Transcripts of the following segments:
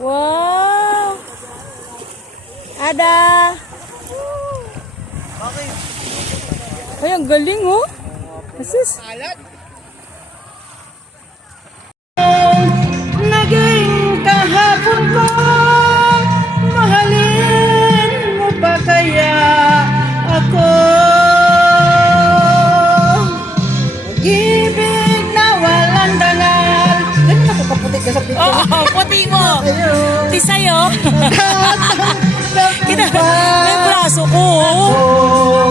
Wow! Ada! Ay, ang galing oh! Asus! Naging kahapon ko, mahalin mo ba kaya ako? Pag-ibig na walang dangal. Ganun ako kaputi ka sa picture. Oo, puti mo. Puti sa'yo. Kita, may braso ko.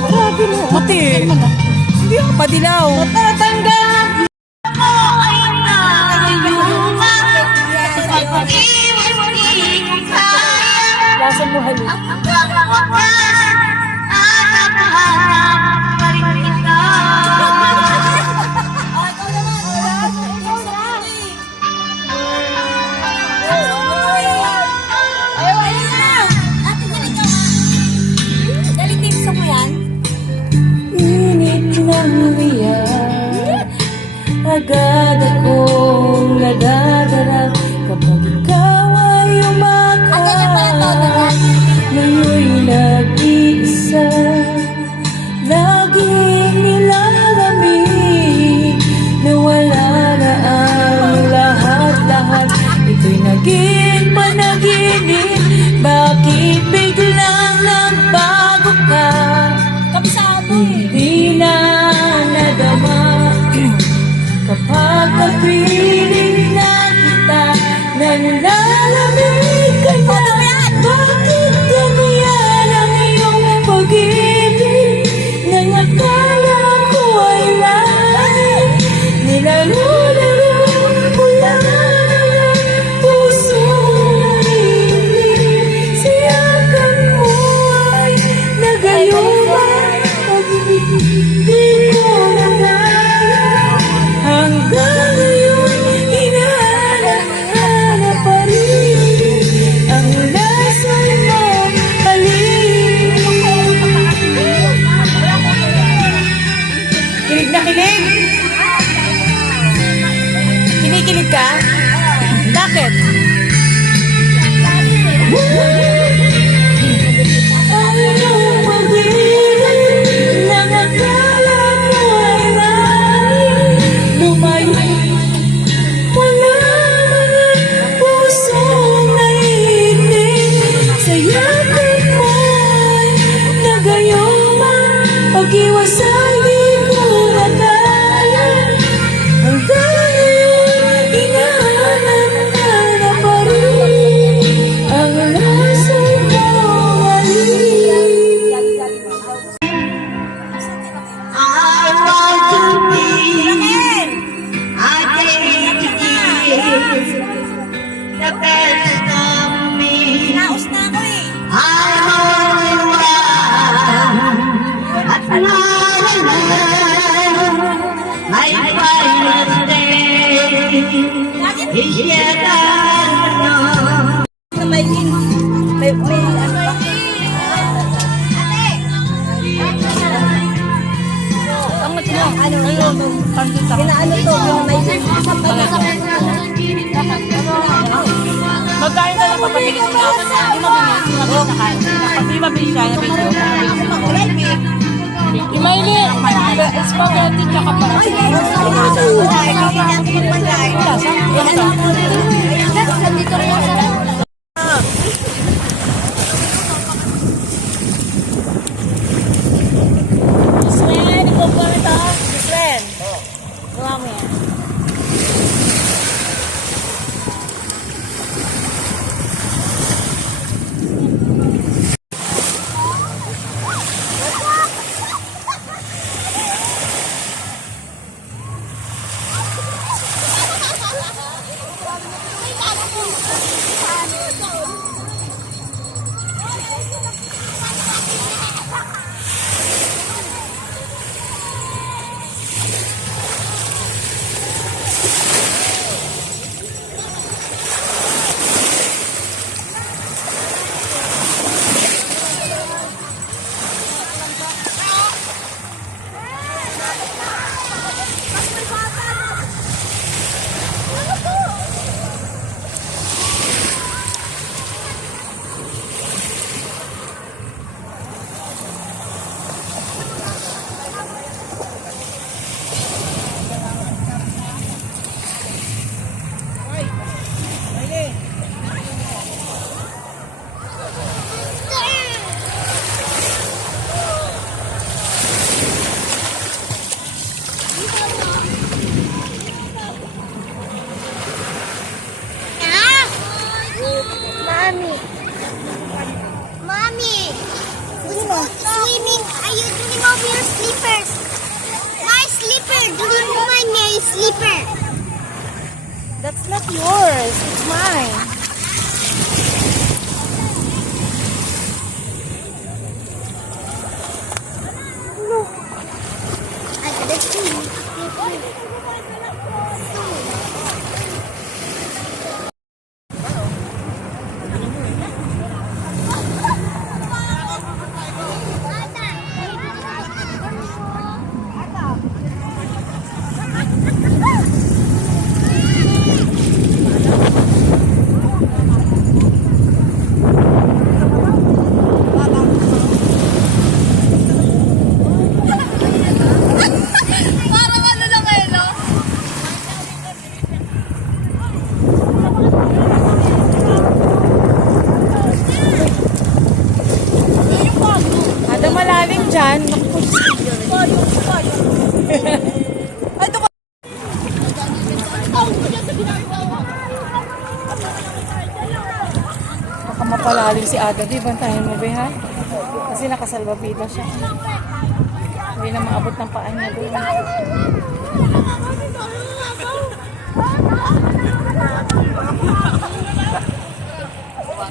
Grabe mo. Puti. Hindi ako padilaw. Matatanggap mo ay nakakayuman. Pag-ibig mo kaya. Lasa mo halik. Agad akong nadadala kapag ikaw ay umakas. Ngayon'y nag-iisa, laging nilalamig na wala na ang lahat-lahat. Ito'y naging panaginip, bakit biglang nagbago ka? Hindi na nadama kapag kapiling na kita, nalalamig ka na. Bakit ganyan ang iyong pag-ibig? Nang akala ko ay langit, nilalularo mo lang ang puso naiinip. Siyakan mo ay nagayuman, pag-ibig ko na hanggang ngayon, hinahanap pa rin ang lason mong halik. Kilig na kilig? Kinikilig ka? Bakit? Ang iyong pag-ibig nang akala ko ay langit, lumayo wala mga pusong naiinip. Sa yakap mo'y nagayuman, pag-iwas ay di ko na kaya. Hanggang ngayon, hinahanap pa rin ang lasong mong halik. I want to be the best of me. I'm only one at my final day is yet unknown. Magkain ka lang papapili ko na ako na hindi mabilis siya na video. Imaili, spaghetti tsaka para. Sven, ikaw ba ito? Sven. Gawa mo yan. Sleeper. That's not yours. It's mine. I got it too. Parang ano na kayo, no? Ada malalim dyan. Naku, baka mapalalim si Ada. Di bantayan mo, be, ha? Kasi nakasalbabida siya. Hindi na maabot ng paa niya doon.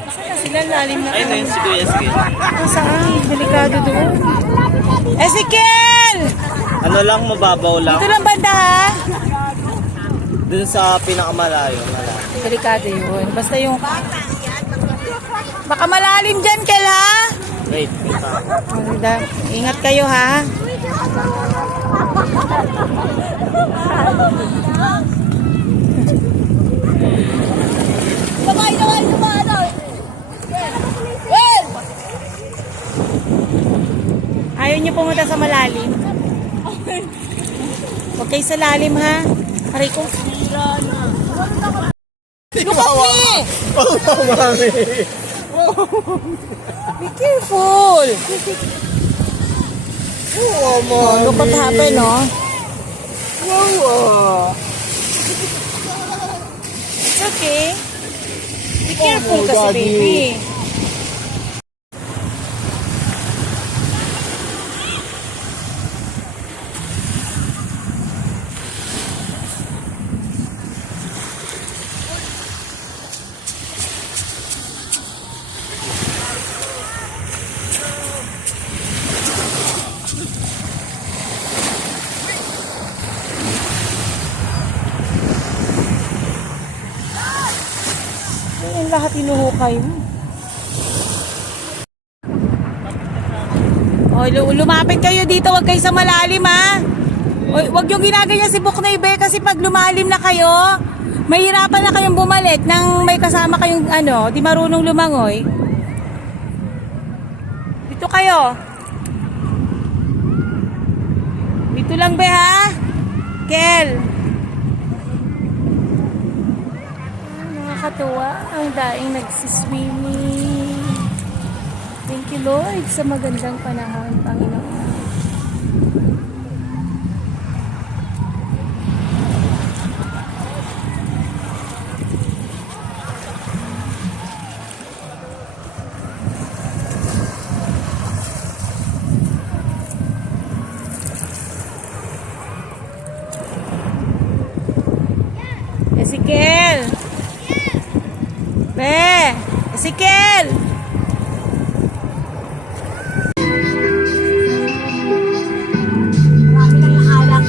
Saan na sila? Lalim na. Ayun na yun si Kuya, sige. Saan? Delikado doon. Ezekiel! Ano lang, mababaw lang. Ito lang banda, ha? Dun sa pinakamalayo. Delikado yun. Basta yung... Baka malalim dyan, Kel, ha? Wait, wait ha. Ingat kayo, ha? Ayaw niyo pumunta sa malalim? Huwag kayo sa lalim, ha? Aray ko. Look at me! Mami! Be careful! Oh, look what happened, no? It's okay. Be careful kasi, baby. Yung lahat inuhukay mo. O, lumapit kayo dito. Huwag kayo sa malalim, ha? O, huwag yung ginaganyan si Buknoy, be. Kasi pag lumalim na kayo, mahirapan na kayong bumalik nang may kasama kayong, di marunong lumangoy. Dito kayo. Dito lang, be, ha? Kel. Nakakatuwa ang daing nagsiswimming. Thank you, Lord, sa magandang panahon, Panginoon. Ezekiel! Be! Ezekiel! Marami nang naalak.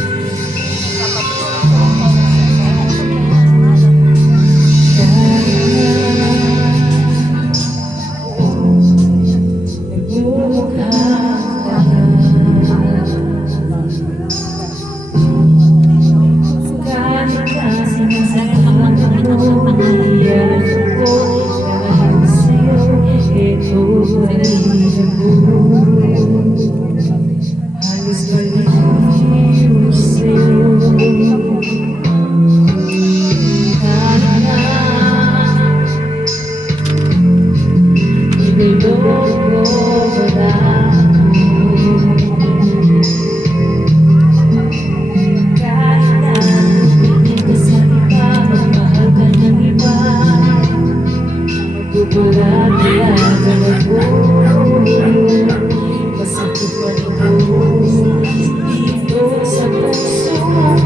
Dito sa puso mo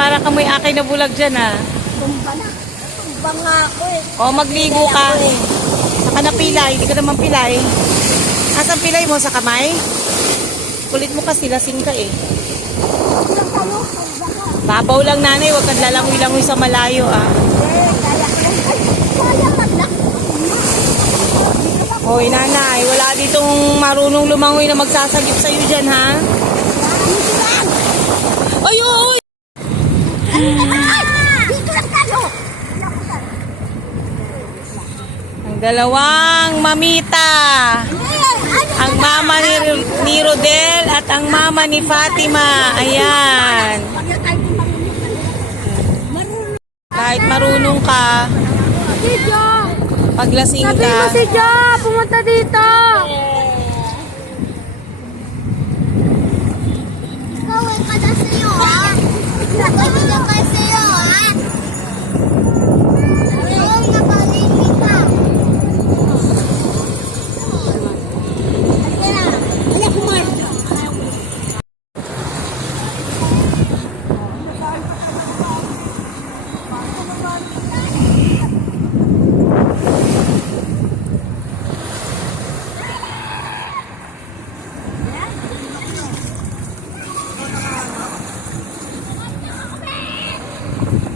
para kamoy akay na bulag dyan ah. Tumba na. Tumba nga ako eh. O magligo ka. Saka na pilay, hindi ka naman pilay. Asan pilay mo? Sa kamay? Kulit mo kasi, lasing ka eh. Ilang kayo? Tumba ka. Babaw lang nanay, huwag kang lalangoy-langoy sa malayo ah. Eh, kaya ko lang. Ay, kaya maglak. Hoy nanay, wala ditong marunong lumangoy na magsasagip sa'yo dyan ha. Ay, oy! Ay, dito lang tayo. Ang dalawang mamita. Ang mama ni Rodel at ang mama ni Fatima. Ayan. Kahit marunong ka, Si Jo. paglasing Sabi mo ka. si Jo, pumunta dito. Gawin ka na sa'yo, ha? Gawin ka na sa'yo, ha? Gawin na paligid ka. Wala kumar.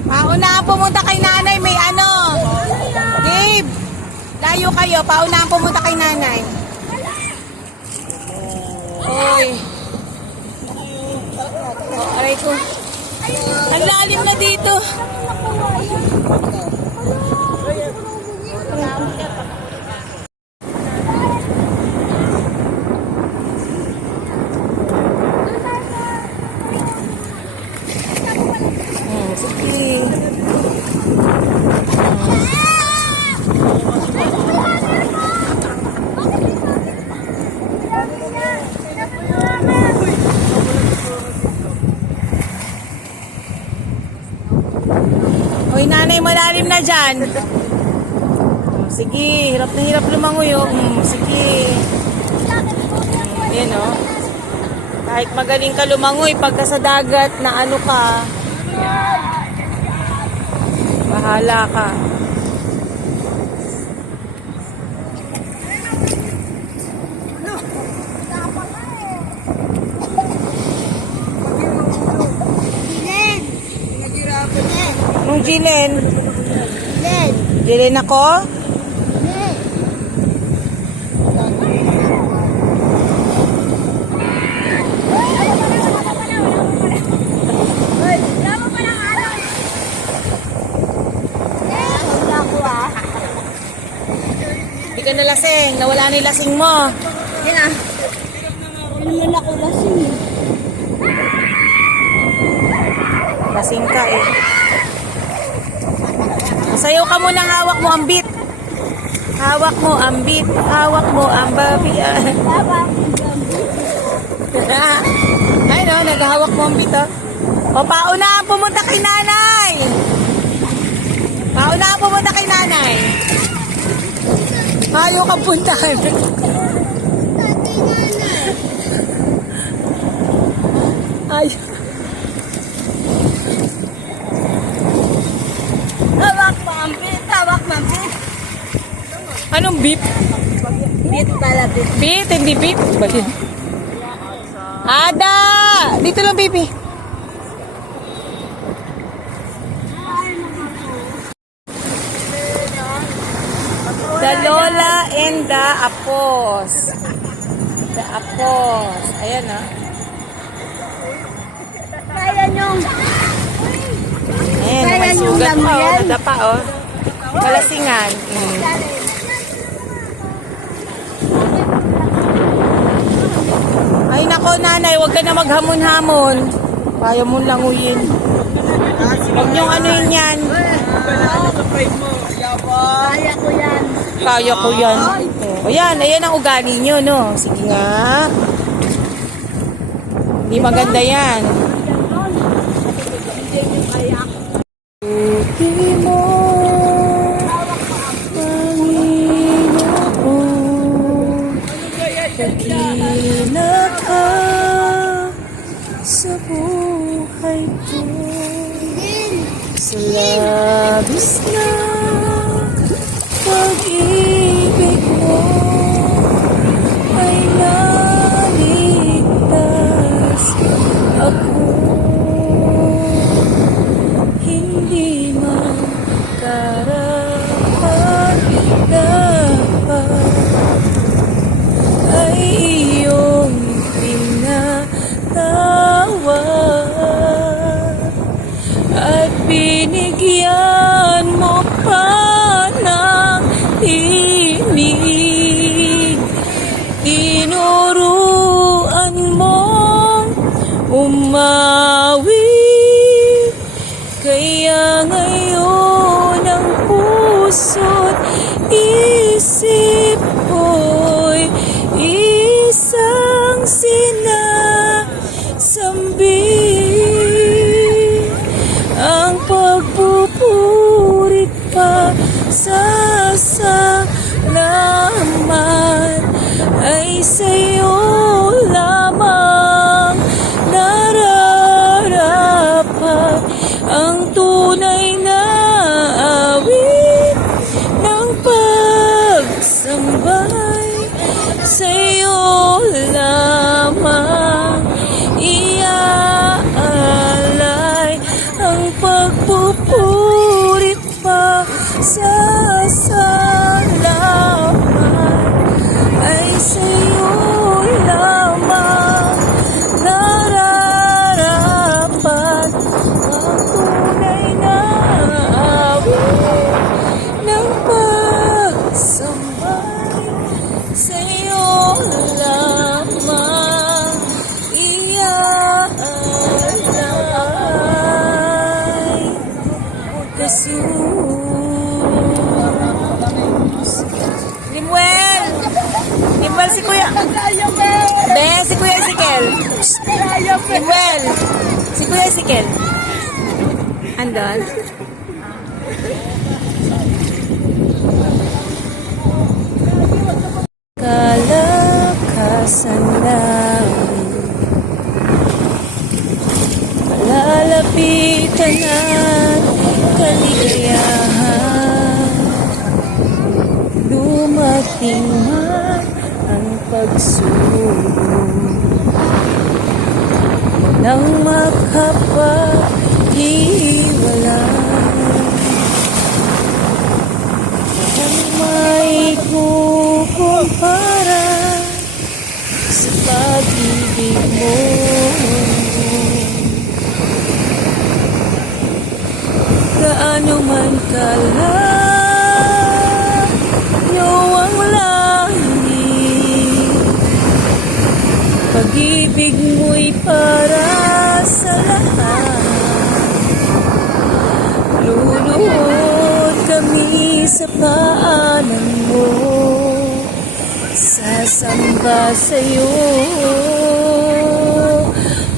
Paunahan pumunta kay nanay, may ano. Gabe, layo kayo. Paunahan pumunta kay nanay. Oy. Oh, aray ko. Ang lalim na dito. Sige. Hoy nanay, malalim na dyan. Sige, hirap na hirap lumangoy oh. Sige. Ayan oh. Kahit magaling ka lumangoy, pagka sa dagat na ano ka, bahala ka. Len. Len. Nung Jilen. Len. Jilen ako? Len. Hoy, lama pa ng araw. Wala ko ah. Hindi ka nalasing. Nawala na yung lasing mo. Yan ah. Ano naman ako lasing eh. Lasing ka eh. Sayaw ka muna, hawak mo ang beat. Hawak mo ang beat. Hawak mo ang babi. Ay no, naghahawak mo ang beat oh. O, paunahan pumunta kay nanay. Paunahan pumunta kay nanay. Ayaw kang puntahan. Ay. Hawak mo ang beat. Hawak mo ang beat. Anong beep? Beat pala beat. Beep, hindi beep. Bakit? Ada! Dito lang, baby. The Lola and the Apos. The Apos. Ayan ah. Kaya nyong. Ayan, Kaya may yung sugat pa oh. lamyan. Nadapa oh. Kalasingan. Ay nako nanay, huwag ka na maghamon-hamon. Kaya mong languyin. Huwag niyong ano yun yan. Kaya ko yan. Kaya ko yan. O yan, ayan ang ugali nyo, no? Sige nga. Hindi maganda yan. Puti mo, Panginoon, dakila ka sa buhay ko. Labis na pag-ibig mo ay naligtas ako. Hindi makarapat-dapat ay iyong pinatawad at binigyan mo pa ng tinig. Tinuruan mong umawi, kaya ngayon ang puso't isip ko'y isang sinasambi. Ang pagpupurit pa sa salamat ay sa'yo lamang nararapat. Ang tunay na awit ng pagsambay sa'yo lamang iaalay. Ang pagpupurit pa sa salamat ay sa'yo lamang nararapat. Ang tunay na awit ng pagsambay sa'yo lamang iaalay. Limuel! Limuel si Kuya. Be, si Kuya Ezekiel. Limuel! Si Kuya Ezekiel. Andon? Kalakasan lang, malalapitan at kaligayahan. Dumating man ang pagsubok, nang makapaghiwalay. Ang may kukumpara sa pag-ibig mo. Gaano man kalayo ang langit, pag-ibig mo'y para sa lahat. Luluhod kami sa paanan mo, sasamba sa'yo,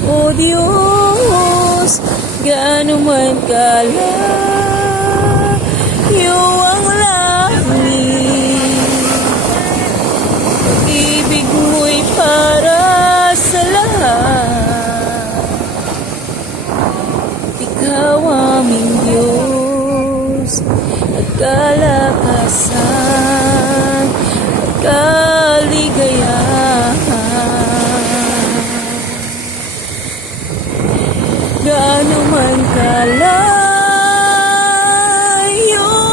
O Diyos. Gaano man kalayo ang langit, pag-ibig mo'y para sa lahat. Ikaw aming Diyos at kalakasan at kaligayahan. Gaano man kalayo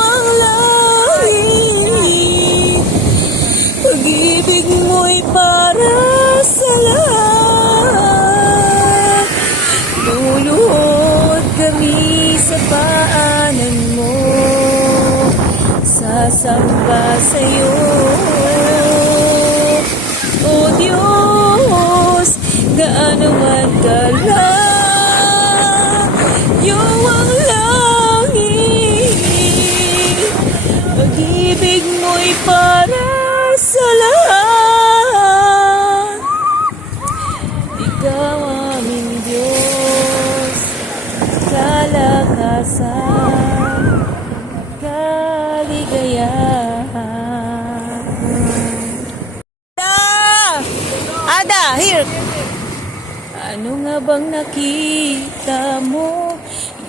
ang langit, pag-ibig mo'y para sa lahat. Luluhod kami sa paanan mo, sasamba sa'yo, O Diyos. Gaano man kalayo ang langit, pag-ibig mo'y para sa lahat. Ikaw aming Diyos, kalakasan, kaligayahan. Ada, here! Ano nga bang nakita mo?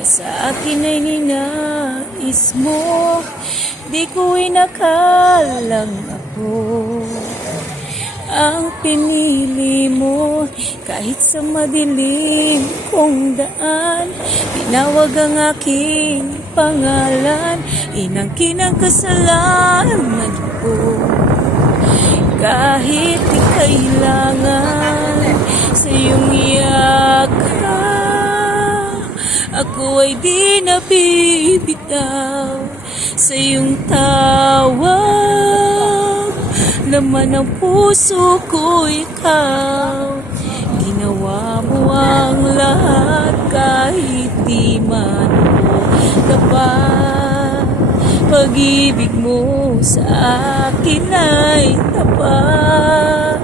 Sa akin ay ninais mo, di ko inakalang ako ang pinili mo. Kahit sa madilim kong daan, tinawag ang aking pangalan. Inangkin ang kasalanan ko. Kahit di kailangan sa iyong yakap, ako ay di nabibitaw sa iyong tawag. Laman ng puso ko ikaw, ginawa mo ang lahat kahit di man ako tapat. Pag-ibig mo sa akin ay tapat.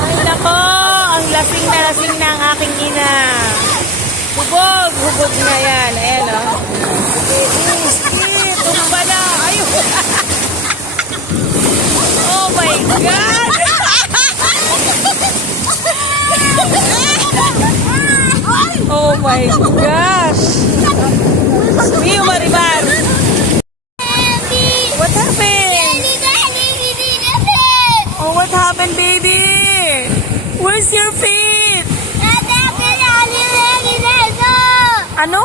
Ay nako, ang lasing na ang aking ina. Hubog na yan. Ayan o. Tumba na. Ayun. Oh my God. Oh my gosh. Mio Maribar. What happened? Oh, what happened, baby? Where's your feet? Ano?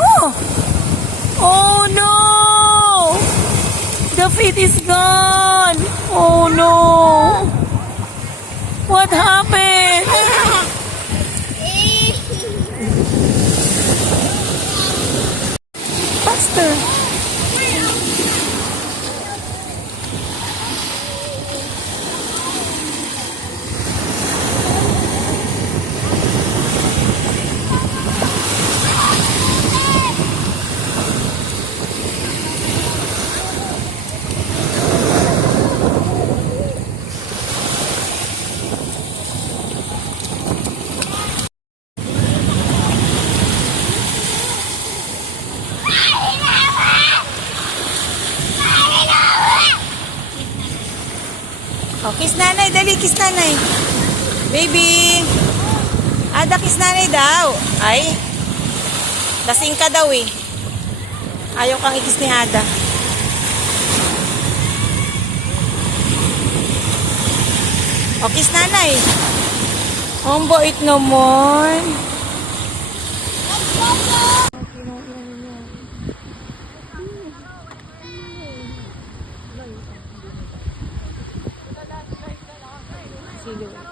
Oh no! The feet is gone. Oh no! What happened? Faster. Oh, kiss nanay. Dali, kiss nanay. Baby. Ada, kiss nanay daw. Ay. Lasing ka daw eh. Ayaw kang ikis ni Ada. Oh, kiss nanay. Ang bait naman. Silo.